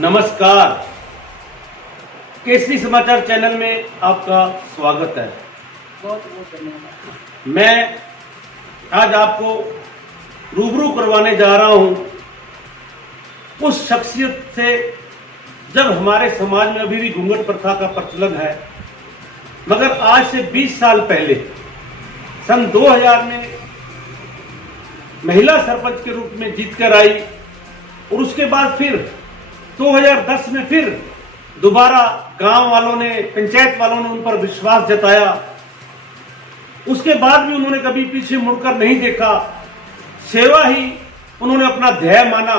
नमस्कार, केसरी समाचार चैनल में आपका स्वागत है। बहुत बहुत धन्यवाद। मैं आज आपको रूबरू करवाने जा रहा हूं उस शख्सियत से जब हमारे समाज में अभी भी घूंघट प्रथा का प्रचलन है, मगर आज से 20 साल पहले सन 2000 में महिला सरपंच के रूप में जीतकर आई और उसके बाद फिर 2010 में फिर दोबारा गांव वालों ने, पंचायत वालों ने उन पर विश्वास जताया। उसके बाद भी उन्होंने कभी पीछे मुड़कर नहीं देखा, सेवा ही उन्होंने अपना ध्येय माना।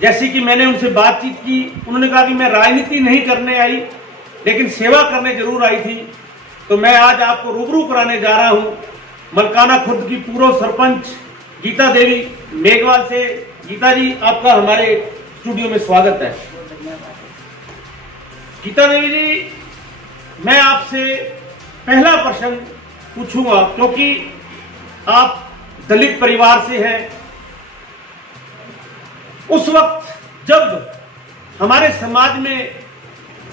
जैसे कि मैंने उनसे बातचीत की, उन्होंने कहा कि मैं राजनीति नहीं करने आई लेकिन सेवा करने जरूर आई थी। तो मैं आज आपको रूबरू कराने जा रहा हूं मलकाना खुर्द की पूर्व सरपंच गीता देवी मेघवाल से। गीता जी, आपका हमारे स्टूडियो में स्वागत है। गीता देवी जी, मैं आपसे पहला प्रश्न पूछूंगा क्योंकि आप दलित परिवार से हैं। उस वक्त जब हमारे समाज में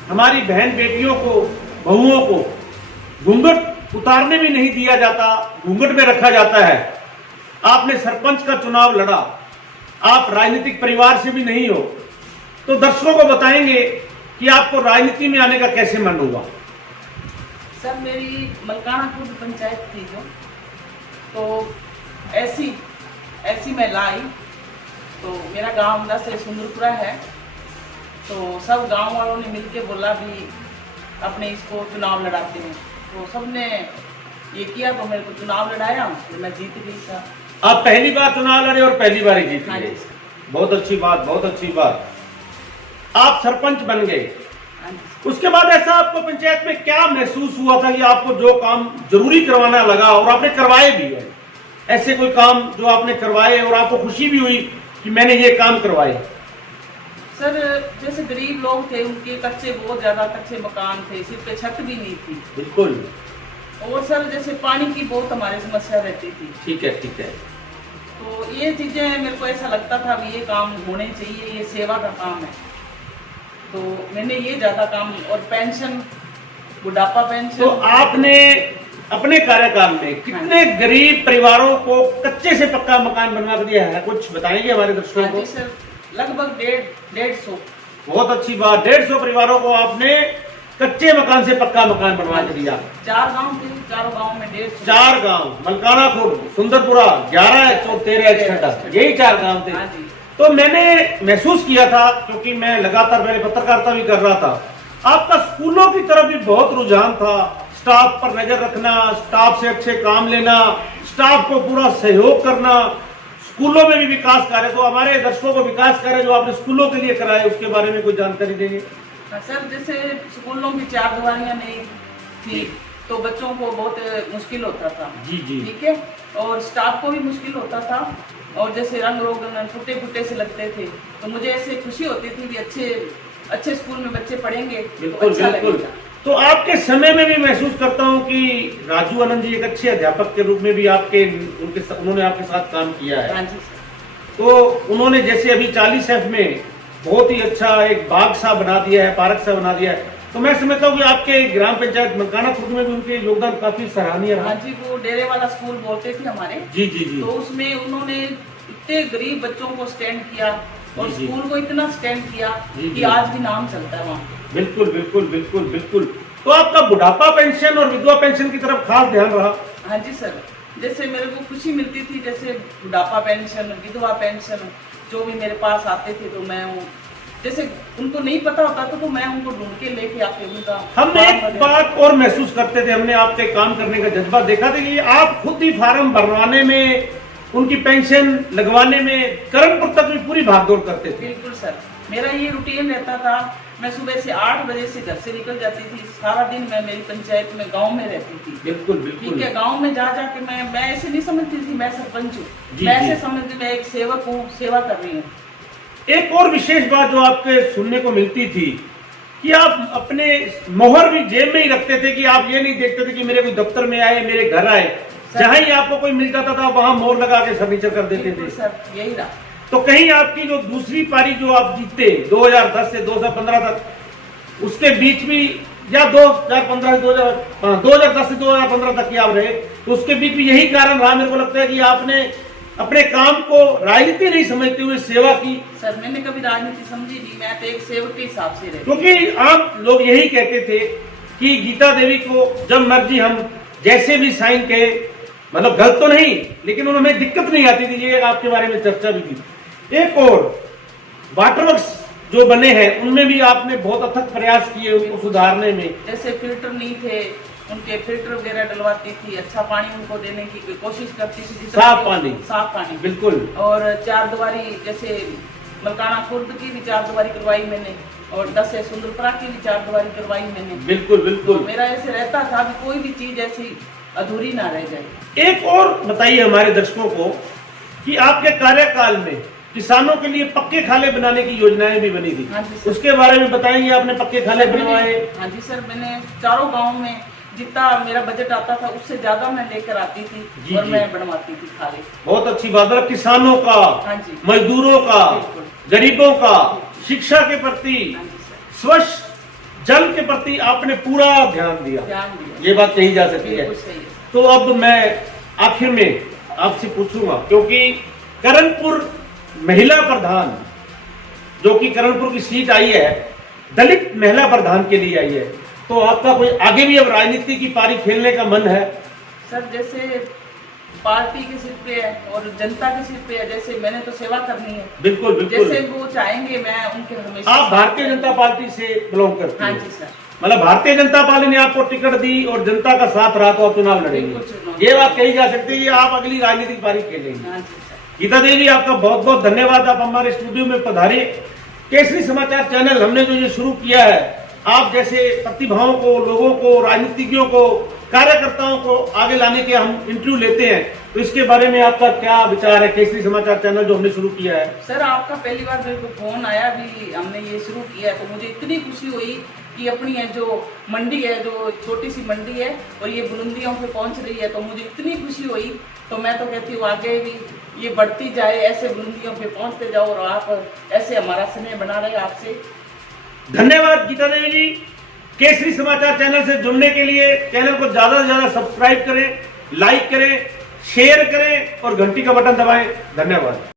हमारी बहन बेटियों को, बहुओं को घूंघट उतारने भी नहीं दिया जाता, घूंघट में रखा जाता है, आपने सरपंच का चुनाव लड़ा। आप राजनीतिक परिवार से भी नहीं हो, तो दर्शकों को बताएंगे कि आपको राजनीति में आने का कैसे मन हुआ? सर, मेरी मलकाना खुर्द पंचायत थी जो, तो ऐसी मैं लाई। तो मेरा गांव से सुंदरपुरा है, तो सब गांव वालों ने मिलके बोला भी अपने इसको चुनाव लड़ाते हैं। तो सबने ये किया, तो मेरे को चुनाव लड़ाया, तो मैं जीत गई सर। आप पहली बार चुनाव लड़े और पहली बार ही जीत गए। हाँ, बहुत अच्छी बात, बहुत अच्छी बात। आप सरपंच बन गए, उसके बाद ऐसा आपको पंचायत में क्या महसूस हुआ था कि आपको जो काम जरूरी करवाना लगा और आपने करवाए भी है? ऐसे कोई काम जो आपने करवाए और आपको खुशी भी हुई कि मैंने ये काम करवाए? सर, जैसे गरीब लोग थे, उनके कच्चे, बहुत ज्यादा कच्चे मकान थे, सिर पे छत भी नहीं थी। बिल्कुल। और सर, जैसे पानी की बहुत हमारी समस्या रहती थी। ठीक है, ठीक है। तो ये चीजें मेरे को ऐसा लगता था कि ये काम होने चाहिए, ये सेवा का काम है। तो मैंने ये ज्यादा काम, और पेंशन, बुढ़ापा पेंशन। तो आपने अपने कार्यकाल में कितने गरीब परिवारों को कच्चे से पक्का मकान बनवा दिया है, कुछ बताएंगे हमारे दर्शकों को? जी सर, लगभग 150। बहुत अच्छी बात, 150 परिवारों को आपने कच्चे मकान से पक्का मकान बनवा दिया। 4 गांव थे, 4 गांव में 150। 4 गांव, मलकाना खुर्द, सुंदरपुरा, 11, 13, 1 यही 4 गांव थे। तो मैंने महसूस किया था, क्योंकि मैं लगातार पहले पत्रकारिता भी कर रहा था, आपका स्कूलों की तरफ भी बहुत रुझान था। स्टाफ पर नजर रखना, स्टाफ से अच्छे काम लेना, स्टाफ को पूरा सहयोग करना, स्कूलों में भी विकास कार्य। तो हमारे दर्शकों को विकास कार्य जो आपने स्कूलों के लिए कराए, उसके बारे में कुछ जानकारी देंगे? सर, जैसे स्कूलों में 4 दीवारियां नहीं थी, तो बच्चों को बहुत मुश्किल होता था। जी जी, ठीक है। और स्टाफ को भी मुश्किल होता था, और जैसे रंग रोगन फुटे से लगते थे, तो मुझे ऐसे खुशी होती थी कि अच्छे स्कूल में बच्चे पढ़ेंगे। बिल्कुल, तो अच्छा बिल्कुल। तो आपके समय में भी महसूस करता हूं कि राजू आनंद जी एक अच्छे अध्यापक के रूप में भी उन्होंने आपके साथ काम किया है। हाँ जी। तो उन्होंने जैसे अभी 40F में बहुत ही अच्छा एक बाग सा बना दिया है, पार्क सा बना दिया है, तो मैं समझता हूँ कि आपके ग्राम पंचायत मलकाना खुर्द में भी उनके योगदान काफी सराहनीय रहा। हाँ जी, वो डेरे वाला स्कूल बोलते थे हमारे। जी जी जी। तो उसमें उन्होंने इतने गरीब बच्चों को स्टैंड किया और जी, स्कूल को इतना स्टैंड किया जी, कि जी। आज भी नाम चलता है वहाँ। बिल्कुल बिल्कुल बिल्कुल बिल्कुल। तो आपका बुढ़ापा पेंशन और विधवा पेंशन की तरफ खास ध्यान रहा? हाँ जी सर, जैसे मेरे को खुशी मिलती थी, जैसे बुढ़ापा पेंशन, विधवा पेंशन, जो भी मेरे पास आते थे, तो मैं जैसे उनको नहीं पता होता तो मैं उनको ढूंढ के लेके आके उनका। हम एक बात और महसूस करते थे, हमने आपके काम करने का जज्बा देखा था कि आप खुद ही फार्म भरवाने में, उनकी पेंशन लगवाने में, करमपुर तक भी पूरी भागदौड़ करते थे। बिल्कुल सर, मेरा ये रूटीन रहता था। मैं सुबह से 8 बजे से घर से निकल जाती थी, सारा दिन मैं मेरी पंचायत में, गांव में रहती थी। बिल्कुल बिल्कुल। ठीक है, गांव में जा के मैं ऐसे नहीं समझती थी मैं सरपंच हूँ, जी, मैं जी। ऐसे समझती मैं एक सेवक हूँ, सेवा कर रही हूँ। एक और विशेष बात जो आपके सुनने को मिलती थी कि आप अपने मोहर भी जेब में ही रखते थे, कि आप ये नहीं देखते थे कि मेरे कोई दफ्तर में आए, मेरे घर आए, जहां ही आपको कोई मिल जाता था वहां मोहर लगा के फर्नीचर कर देते थे। सर, यही रहा। तो कहीं आपकी जो दूसरी पारी जो आप जीतते 2010 से 2015 तक, उसके बीच भी या 2015 से 2010 से 2015 तक की आप रहे, तो उसके बीच भी यही कारण रहा मेरे को लगता है कि आपने अपने काम को राजनीति नहीं समझते हुए सेवा की। सर मैंने कभी राजनीति समझी नहीं, मैं तो एक सेवक के हिसाब से रही। क्योंकि आम लोग यही कहते थे कि गीता देवी को जब मर्जी हम जैसे भी साइन कहे, मतलब गलत तो नहीं लेकिन उन्हें दिक्कत नहीं आती थी। ये आपके बारे में चर्चा भी थी। एक और वाटर वर्क्स जो बने हैं उनमें भी आपने बहुत अथक प्रयास किए उनको सुधारने में। जैसे फिल्टर नहीं थे, उनके फिल्टर वगैरह डलवाती थी, अच्छा पानी उनको देने की कोशिश करती थी, साफ पानी बिल्कुल। और 4 दीवारी जैसे मलकाना खुर्द की भी 4 दीवारी करवाई मैंने, और 10 से सुंदरपुरा की भी 4 दीवारी करवाई मैंने। बिल्कुल बिल्कुल। तो मेरा ऐसे रहता था कि कोई भी चीज ऐसी अधूरी ना रह जाए। एक और बताइए हमारे दर्शकों को कि आपके कार्यकाल में किसानों के लिए पक्के खाले बनाने की योजनाएं भी बनी थी। हाँ जी सर। उसके बारे में बताएंगे, आपने पक्के खाले बनवाए? हाँ जी सर, मैंने चारों गाँव में जितना मेरा बजट आता था उससे ज्यादा मैं लेकर आती थी और मैं बनवाती थी खाले। बहुत अच्छी बात है। किसानों का, हाँ जी, मजदूरों का, गरीबों का, शिक्षा के प्रति, स्वच्छ जल के प्रति आपने पूरा ध्यान दिया। ये बात कही जा सकती है। तो अब मैं आखिर में आपसे पूछूंगा, क्योंकि करणपुर महिला प्रधान जो कि करणपुर की सीट आई है, दलित महिला प्रधान के लिए आई है, तो आपका कोई आगे भी अब राजनीति की पारी खेलने का मन है? सर जैसे पार्टी के सिर पे है और जनता के सिर पे है, जैसे मैंने तो सेवा करनी है। बिल्कुल बिल्कुल। जैसे वो चाहेंगे मैं उनके हमेशा। आप भारतीय जनता पार्टी से बिलोंग करते हैं? हाँ जी सर। मतलब भारतीय जनता पार्टी ने आपको टिकट दी और जनता का साथ रहा तो आप चुनाव लड़ेंगे, ये बात कही जा सकती है कि आप अगली राजनीतिक पारी खेलेंगे। हाँ जी सर। गीता देवी आपका बहुत बहुत धन्यवाद, आप हमारे स्टूडियो में पधारे। केसरी समाचार चैनल हमने जो ये शुरू किया है, आप जैसे प्रतिभाओं को, लोगों को, राजनीतिज्ञों को, कार्यकर्ताओं को आगे लाने के हम इंटरव्यू लेते हैं, तो इसके बारे में आपका क्या विचार है? केसरी समाचार चैनल जो हमने शुरू किया है। सर आपका पहली बार मेरे को फोन आया भी, हमने ये शुरू किया है, तो मुझे इतनी खुशी हुई कि अपनी है जो मंडी है, जो छोटी सी मंडी है और ये बुलंदियों पे पहुंच रही है, तो मुझे इतनी खुशी हुई। तो मैं तो कहती हूँ आगे भी ये बढ़ती जाए, ऐसे बुलंदियों पे पहुंचते जाओ और आप ऐसे हमारा स्नेह बना रहे आपसे। धन्यवाद गीता देवी जी। केसरी समाचार चैनल से जुड़ने के लिए चैनल को ज्यादा से ज्यादा सब्सक्राइब करें, लाइक करें, शेयर करें और घंटी का बटन दबाएं। धन्यवाद।